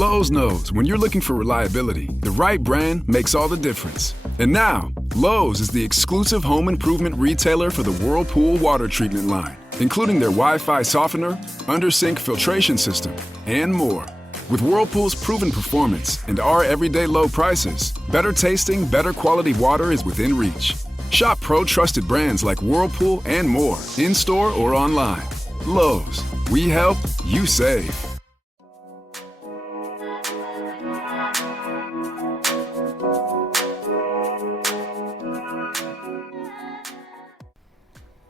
Lowe's knows when you're looking for reliability, the right brand makes all the difference. And now, Lowe's is the exclusive home improvement retailer for the Whirlpool water treatment line, including their Wi-Fi softener, under-sink filtration system, and more. With Whirlpool's proven performance and our everyday low prices, better tasting, better quality water is within reach. Shop pro-trusted brands like Whirlpool and more, in-store or online. Lowe's, we help, you save.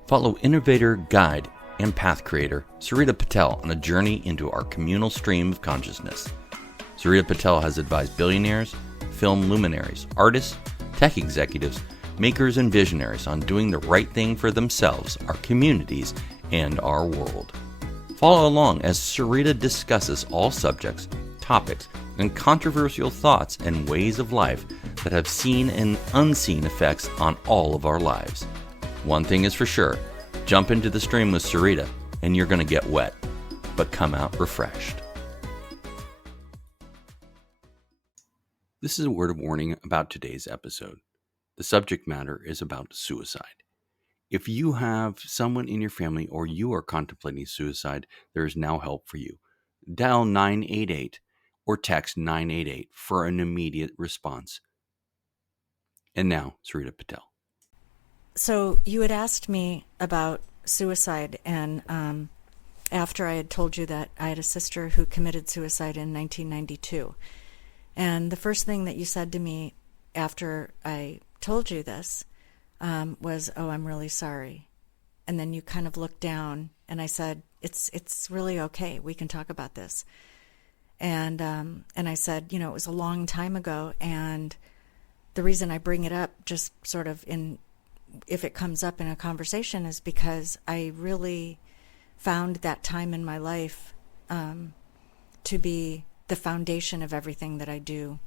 Follow innovator, guide, and path creator Sarita Patel on a journey into our communal stream of consciousness. Sarita Patel has advised billionaires, film luminaries, artists, tech executives, makers, and visionaries on doing the right thing for themselves, our communities, and our world. Follow along as Sarita discusses all subjects, topics, and controversial thoughts and ways of life that have seen and unseen effects on all of our lives. One thing is for sure, jump into the stream with Sarita and you're going to get wet, but come out refreshed. This is a word of warning about today's episode. The subject matter is about suicide. If you have someone in your family or you are contemplating suicide, there is now help for you. Dial 988 or text 988 for an immediate response. And now, Sarita Patel. So you had asked me about suicide, and after I had told you that I had a sister who committed suicide in 1992. And the first thing that you said to me after I told you this was, "Oh, I'm really sorry." And then you kind of looked down, and I said, "It's really okay. We can talk about this." And I said, it was a long time ago, and the reason I bring it up, just sort of if it comes up in a conversation, is because I really found that time in my life to be the foundation of everything that I do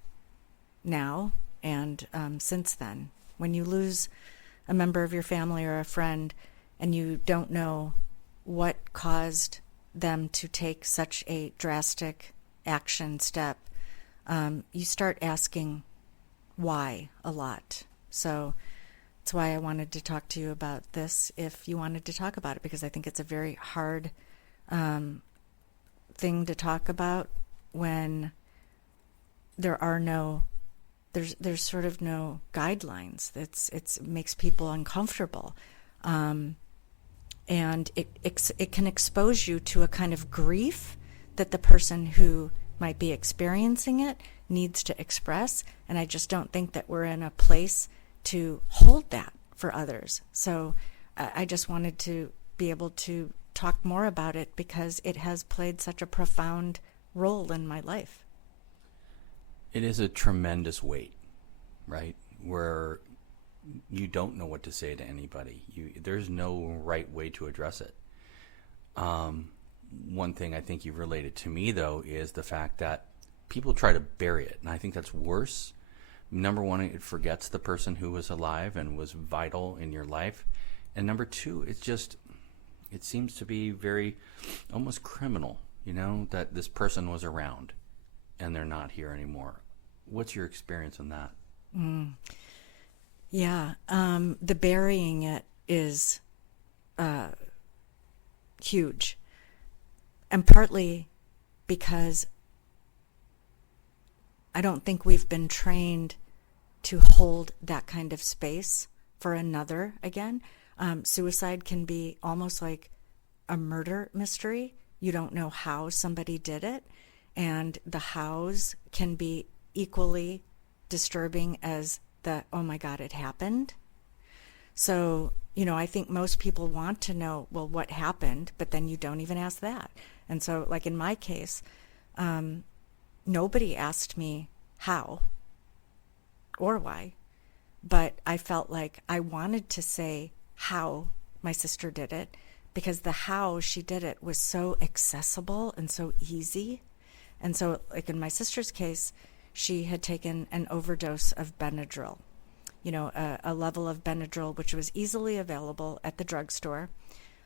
now and since then. When you lose a member of your family or a friend and you don't know what caused them to take such a drastic action step, you start asking why a lot. So that's why I wanted to talk to you about this, if you wanted to talk about it, because I think it's a very hard thing to talk about when there's sort of no guidelines. It makes people uncomfortable, and it can expose you to a kind of grief that the person who might be experiencing it needs to express, and I just don't think that we're in a place to hold that for others. So I just wanted to be able to talk more about it because it has played such a profound role in my life. It is a tremendous weight, right? Where you don't know what to say to anybody. There's no right way to address it. One thing I think you've related to me, though, is the fact that people try to bury it. And I think that's worse. Number one, it forgets the person who was alive and was vital in your life. And number two, it seems to be very almost criminal, that this person was around and they're not here anymore. What's your experience on that? Yeah, the burying it is huge. And partly because I don't think we've been trained to hold that kind of space for another again. Suicide can be almost like a murder mystery. You don't know how somebody did it, and the hows can be equally disturbing as the, oh my God, it happened. So, I think most people want to know, well, what happened, but then you don't even ask that. And so, like in my case, nobody asked me how or why, but I felt like I wanted to say how my sister did it, because the how she did it was so accessible and so easy. And so, like in my sister's case, she had taken an overdose of Benadryl, a level of Benadryl which was easily available at the drugstore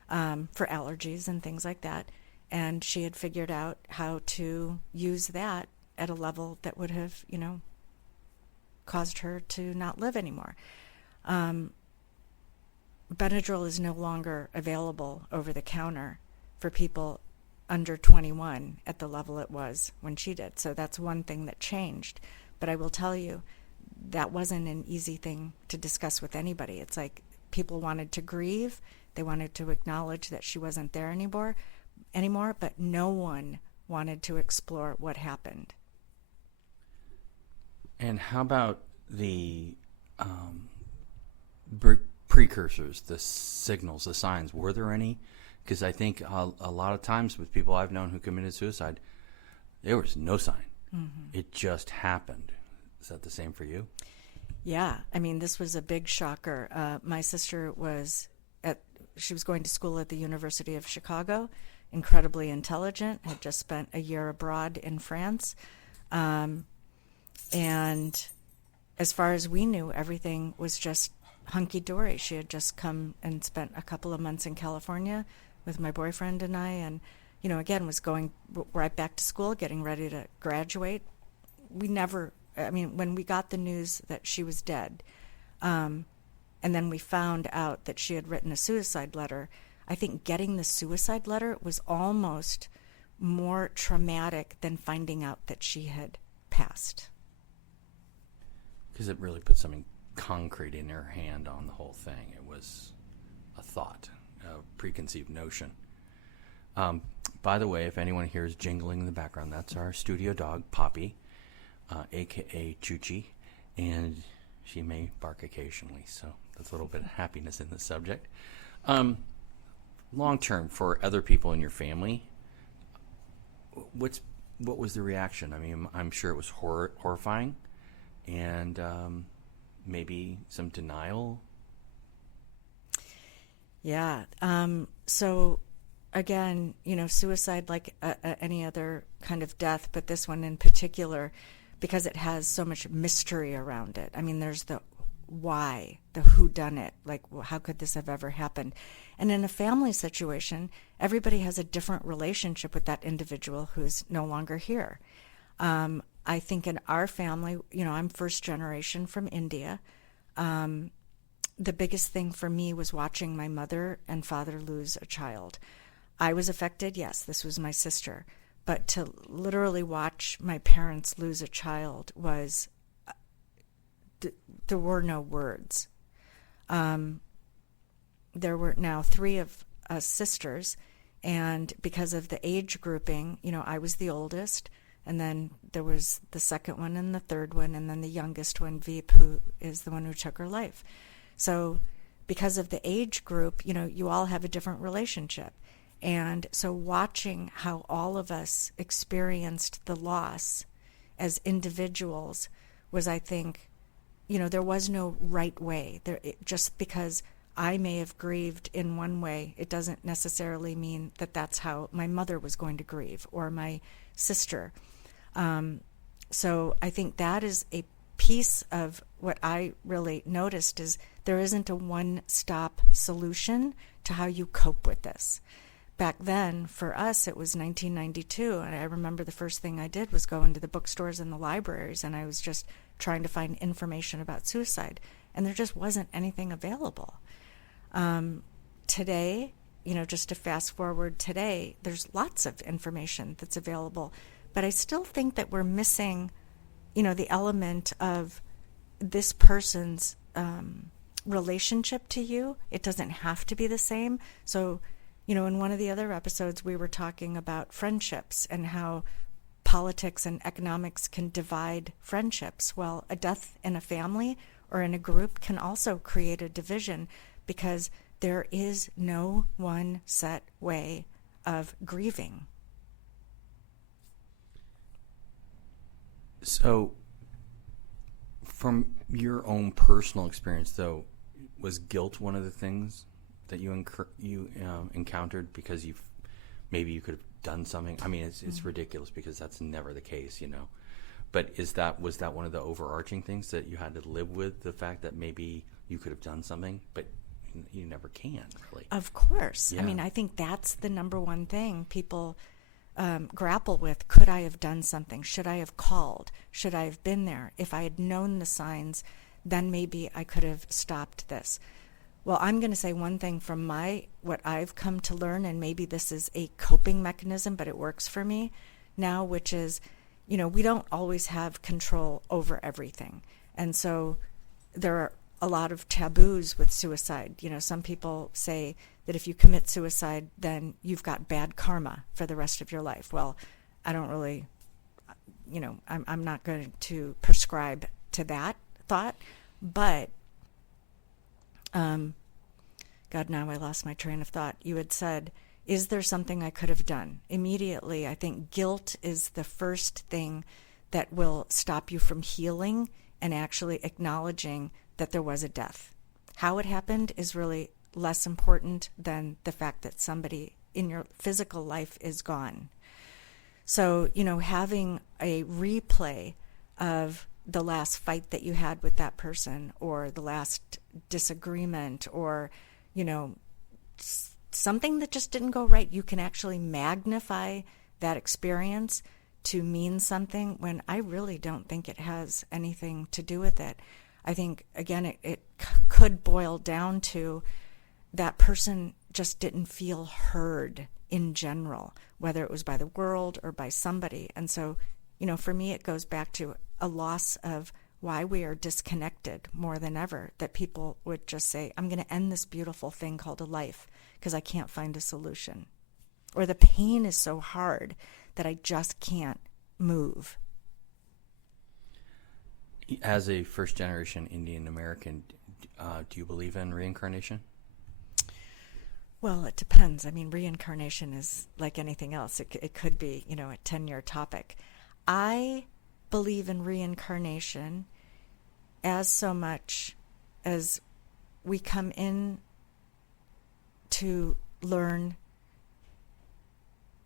for allergies and things like that. And she had figured out how to use that at a level that would have, caused her to not live anymore. Benadryl is no longer available over the counter for people under 21 at the level it was when she did. So that's one thing that changed. But I will tell you, that wasn't an easy thing to discuss with anybody. It's like people wanted to grieve. They wanted to acknowledge that she wasn't there anymore, but no one wanted to explore what happened. And how about the precursors, the signals, the signs? Were there any? Because I think a lot of times with people I've known who committed suicide, there was no sign. Mm-hmm. It just happened. Is that the same for you? Yeah. I mean, this was a big shocker. My sister she was going to school at the University of Chicago, incredibly intelligent, had just spent a year abroad in France. And as far as we knew, everything was just hunky-dory. She had just come and spent a couple of months in California with my boyfriend and I, and, again, was going right back to school, getting ready to graduate. When we got the news that she was dead, and then we found out that she had written a suicide letter, I think getting the suicide letter was almost more traumatic than finding out that she had passed. Because it really put something concrete in her hand on the whole thing. It was a thought, a preconceived notion. By the way, if anyone hears jingling in the background, that's our studio dog, Poppy, a.k.a. Chuchi, and she may bark occasionally, so there's a little bit of happiness in the subject. Long term, for other people in your family, what was the reaction? I mean, I'm sure it was horrifying, and maybe some denial. Yeah. So again, suicide, like any other kind of death, but this one in particular, because it has so much mystery around it. I mean, there's the why, the whodunit, like, well, how could this have ever happened? And in a family situation, everybody has a different relationship with that individual who's no longer here. I think in our family, I'm first generation from India. The biggest thing for me was watching my mother and father lose a child. I was affected, yes, this was my sister. But to literally watch my parents lose a child was, there were no words. There were now 3 of us sisters, and because of the age grouping, I was the oldest, and then there was the second one and the third one, and then the youngest one, Veep, who is the one who took her life. So because of the age group, you all have a different relationship. And so watching how all of us experienced the loss as individuals was, I think, there was no right way. Just because I may have grieved in one way, it doesn't necessarily mean that that's how my mother was going to grieve or my sister. So I think that is a piece of what I really noticed is there isn't a one-stop solution to how you cope with this. Back then, for us, it was 1992, and I remember the first thing I did was go into the bookstores and the libraries, and I was just trying to find information about suicide, and there just wasn't anything available. Today, just to fast forward today, there's lots of information that's available, but I still think that we're missing, the element of this person's relationship to you. It doesn't have to be the same. So, in one of the other episodes, we were talking about friendships and how politics and economics can divide friendships. Well, a death in a family or in a group can also create a division because there is no one set way of grieving. So, from your own personal experience, though, was guilt one of the things that you encountered because maybe you could have done something? I mean, it's ridiculous because that's never the case, But was that one of the overarching things that you had to live with, the fact that maybe you could have done something, but you never can, really? Of course. Yeah. I mean, I think that's the number one thing people grapple with, could I have done something? Should I have called? Should I have been there? If I had known the signs, then maybe I could have stopped this. Well, I'm going to say one thing from what I've come to learn, and maybe this is a coping mechanism, but it works for me now, which is, we don't always have control over everything. And so there are a lot of taboos with suicide. Some people say that if you commit suicide, then you've got bad karma for the rest of your life. Well, I don't really, I'm not going to prescribe to that thought, but God, now I lost my train of thought. You had said, is there something I could have done? Immediately, I think guilt is the first thing that will stop you from healing and actually acknowledging that there was a death. How it happened is really less important than the fact that somebody in your physical life is gone. So, having a replay of the last fight that you had with that person, or the last disagreement, or, something that just didn't go right, you can actually magnify that experience to mean something when I really don't think it has anything to do with it. I think, again, it could boil down to that person just didn't feel heard in general, whether it was by the world or by somebody. And so, for me, it goes back to a loss of why we are disconnected more than ever, that people would just say, I'm going to end this beautiful thing called a life because I can't find a solution. Or the pain is so hard that I just can't move. As a first-generation Indian American, do you believe in reincarnation? Well, it depends. I mean, reincarnation is like anything else. It could be, a 10-year topic. I believe in reincarnation as so much as we come in to learn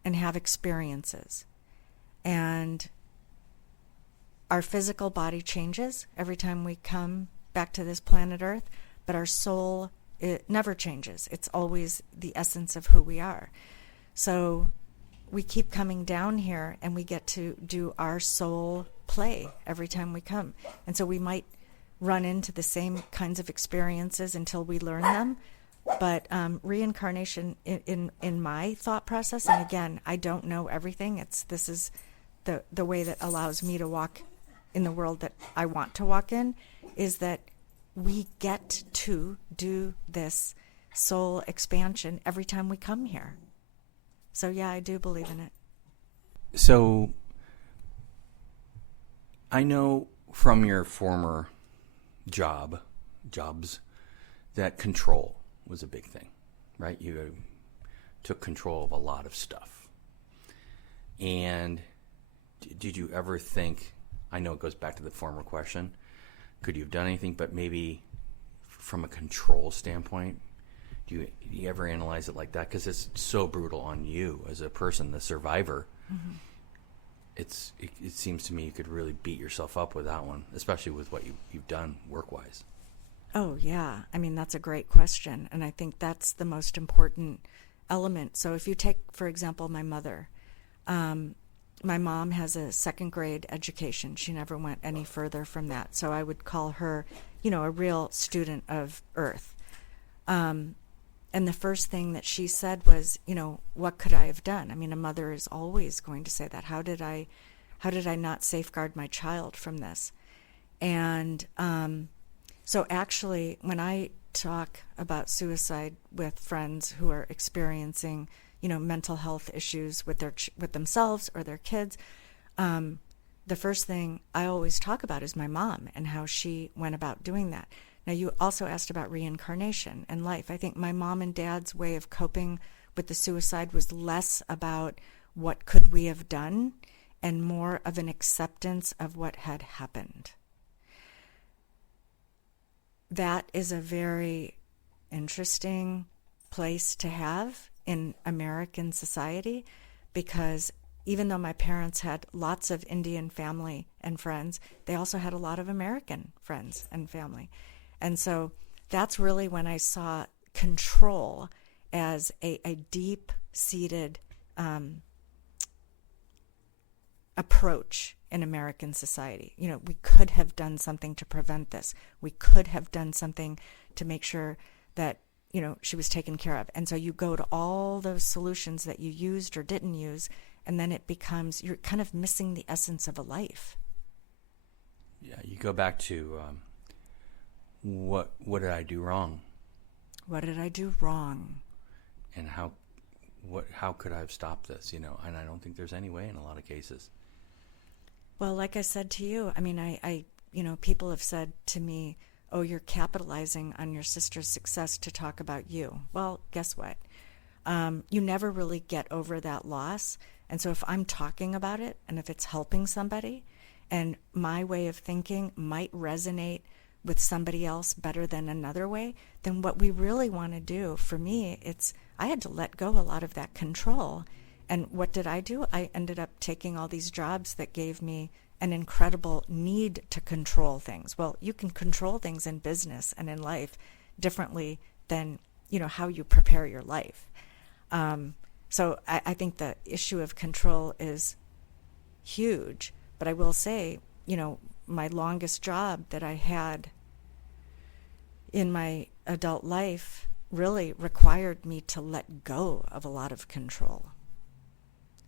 and have experiences. And our physical body changes every time we come back to this planet Earth, but our soul, it never changes. It's always the essence of who we are. So we keep coming down here, and we get to do our soul play every time we come. And so we might run into the same kinds of experiences until we learn them. But reincarnation, in my thought process, and again, I don't know everything. This is the way that allows me to walk in the world that I want to walk in, is that we get to do this soul expansion every time we come here. So yeah, I do believe in it. So I know from your former jobs that control was a big thing, right? You took control of a lot of stuff. And did you ever think, I know it goes back to the former question, could you have done anything, but maybe from a control standpoint, do you ever analyze it like that? Because it's so brutal on you as a person, the survivor. Mm-hmm. It seems to me you could really beat yourself up with that one, especially with what you've done work-wise. Oh, yeah. I mean, that's a great question. And I think that's the most important element. So if you take, for example, my mother, my mom has a second grade education. She never went any further from that. So I would call her, a real student of Earth. And the first thing that she said was, what could I have done? I mean, a mother is always going to say that. How did I not safeguard my child from this? And so actually, when I talk about suicide with friends who are experiencing, mental health issues with themselves or their kids, the first thing I always talk about is my mom and how she went about doing that. Now, you also asked about reincarnation and life. I think my mom and dad's way of coping with the suicide was less about what could we have done and more of an acceptance of what had happened. That is a very interesting place to have in American society, because even though my parents had lots of Indian family and friends, they also had a lot of American friends and family. And so that's really when I saw control as a deep-seated approach in American society. You know, we could have done something to prevent this. We could have done something to make sure that, you know, she was taken care of. And so you go to all those solutions that you used or didn't use, and then it becomes, you're kind of missing the essence of a life. Yeah, you go back to what did I do wrong? What did I do wrong? And how could I have stopped this, you know? And I don't think there's any way in a lot of cases. Well, like I said to you, I mean, I you know, people have said to me, oh, you're capitalizing on your sister's success to talk about you. Well, guess what? You never really get over that loss. And so if I'm talking about it and if it's helping somebody and my way of thinking might resonate with somebody else better than another way, then what we really want to do, for me, I had to let go a lot of that control. And what did I do? I ended up taking all these jobs that gave me an incredible need to control things. Well, you can control things in business and in life differently than, you know, how you prepare your life. So I think the issue of control is huge. But I will say, you know, my longest job that I had in my adult life really required me to let go of a lot of control.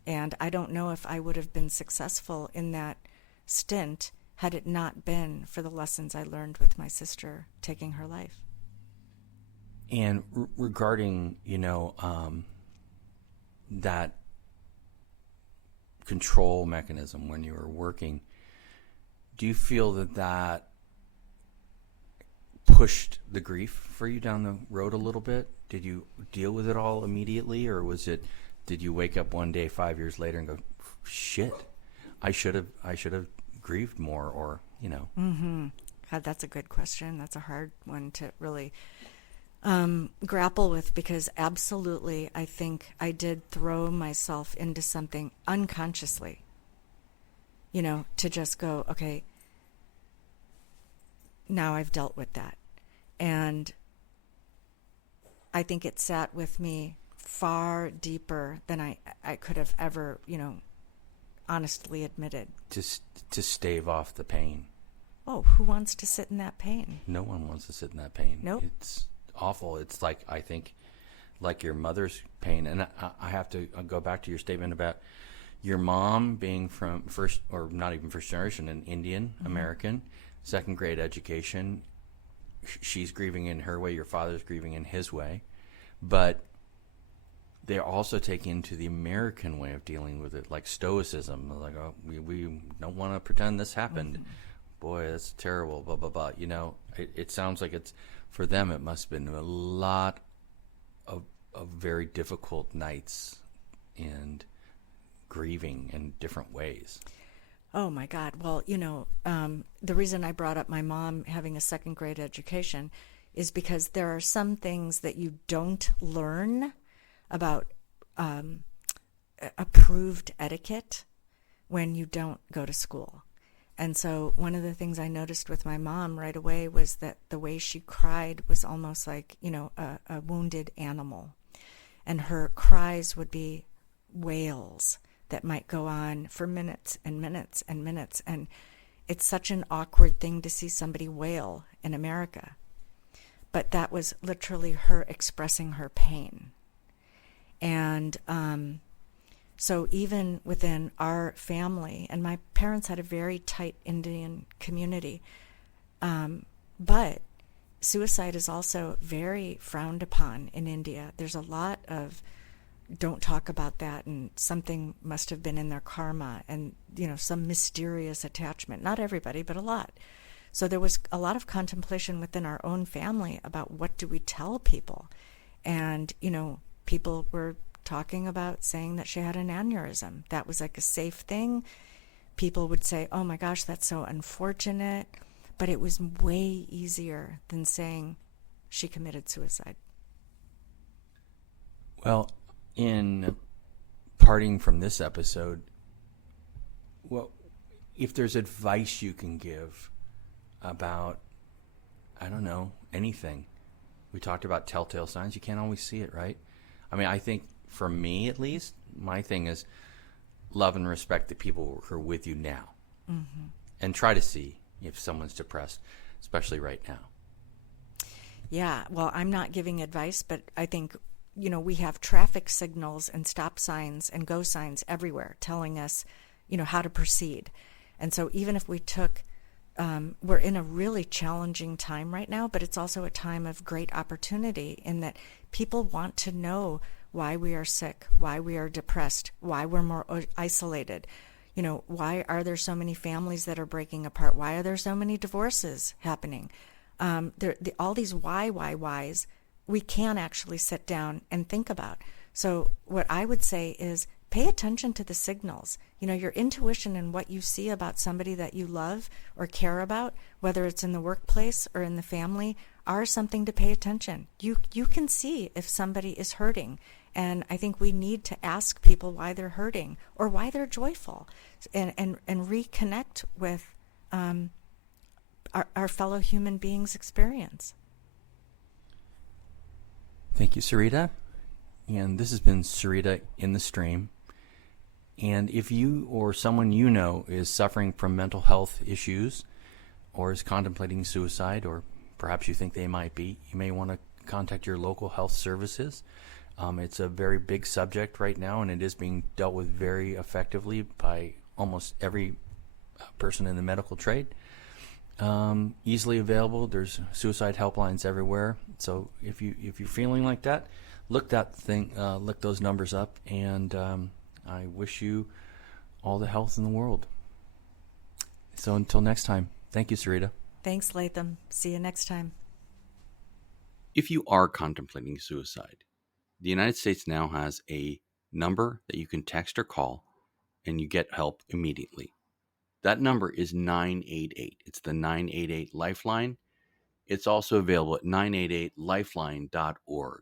And I don't know if I would have been successful in that stint had it not been for the lessons I learned with my sister taking her life. And regarding, you know, that control mechanism when you were working, do you feel that pushed the grief for you down the road a little bit? Did you deal with it all immediately, or did you wake up one day 5 years later and go, shit, I should have grieved more, or, you know? Mm-hmm. God, that's a good question. That's a hard one to really grapple with, because absolutely I think I did throw myself into something unconsciously, you know, to just go, okay, now I've dealt with that. And I think it sat with me far deeper than I could have ever, you know, honestly admitted. Just to stave off the pain. Oh, who wants to sit in that pain? No one wants to sit in that pain. Nope. It's awful. It's like, I think, like your mother's pain. And I have to go back to your statement about your mom being from first, or not even first generation, an Indian American, second grade education. She's grieving in her way. Your father's grieving in his way. But they're also taking into the American way of dealing with it, like stoicism. Like, oh, we don't want to pretend this happened. Mm-hmm. Boy, that's terrible, blah, blah, blah. You know, it sounds like it's, for them, it must have been a lot of very difficult nights and grieving in different ways. Oh, my God. Well, you know, the reason I brought up my mom having a second grade education is because there are some things that you don't learn about approved etiquette when you don't go to school. And so one of the things I noticed with my mom right away was that the way she cried was almost like, you know, a wounded animal. And her cries would be wails that might go on for minutes and minutes and minutes. And it's such an awkward thing to see somebody wail in America. But that was literally her expressing her pain. And so even within our family, and my parents had a very tight Indian community, but suicide is also very frowned upon in India. There's a lot of don't talk about that, and something must have been in their karma, and, you know, some mysterious attachment. Not everybody, but a lot. So there was a lot of contemplation within our own family about what do we tell people. And, you know, people were talking about saying that she had an aneurysm. That was like a safe thing. People would say, oh my gosh, that's so unfortunate. But it was way easier than saying she committed suicide. Well, in parting from this episode, well, if there's advice you can give about, I don't know, anything. We talked about telltale signs. You can't always see it, right? I mean, I think for me, at least, my thing is love and respect the people who are with you now. Mm-hmm. And try to see if someone's depressed, especially right now. Yeah, well, I'm not giving advice, but I think, we have traffic signals and stop signs and go signs everywhere telling us, how to proceed. And so even if we took, we're in a really challenging time right now, but it's also a time of great opportunity in that people want to know why we are sick, why we are depressed, why we're more isolated. Why are there so many families that are breaking apart? Why are there so many divorces happening? All these whys, we can actually sit down and think about. So what I would say is pay attention to the signals. Your intuition and what you see about somebody that you love or care about, whether it's in the workplace or in the family, are something to pay attention. You can see if somebody is hurting. And I think we need to ask people why they're hurting or why they're joyful and reconnect with our fellow human beings' experience. Thank you, Sarita. And this has been Sarita in the Stream. And if you or someone you know is suffering from mental health issues or is contemplating suicide, or perhaps you think they might be, you may want to contact your local health services. It's a very big subject right now, and it is being dealt with very effectively by almost every person in the medical trade. Easily available. There's suicide helplines everywhere. So if you're feeling like that, look those numbers up, and I wish you all the health in the world. So until next time, thank you, Sarita. Thanks, Latham. See you next time. If you are contemplating suicide, the United States now has a number that you can text or call, and you get help immediately. That number is 988. It's the 988 Lifeline. It's also available at 988lifeline.org.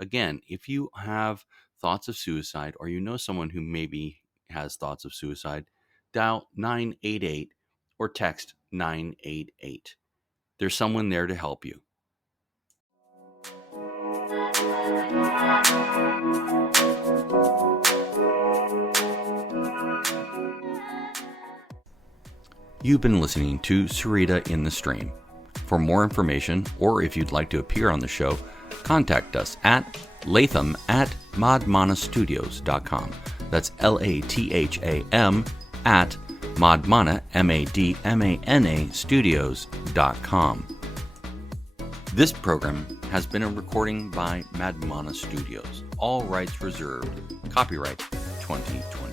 Again, if you have thoughts of suicide, or you know someone who maybe has thoughts of suicide, dial 988 or text 988. There's someone there to help you. You've been listening to Sarita in the Stream. For more information, or if you'd like to appear on the show, contact us at latham@madmanastudios.com. That's LATHAM at madmana, MADMANA studios.com. This program has been a recording by Madmana Studios. All rights reserved. Copyright 2020.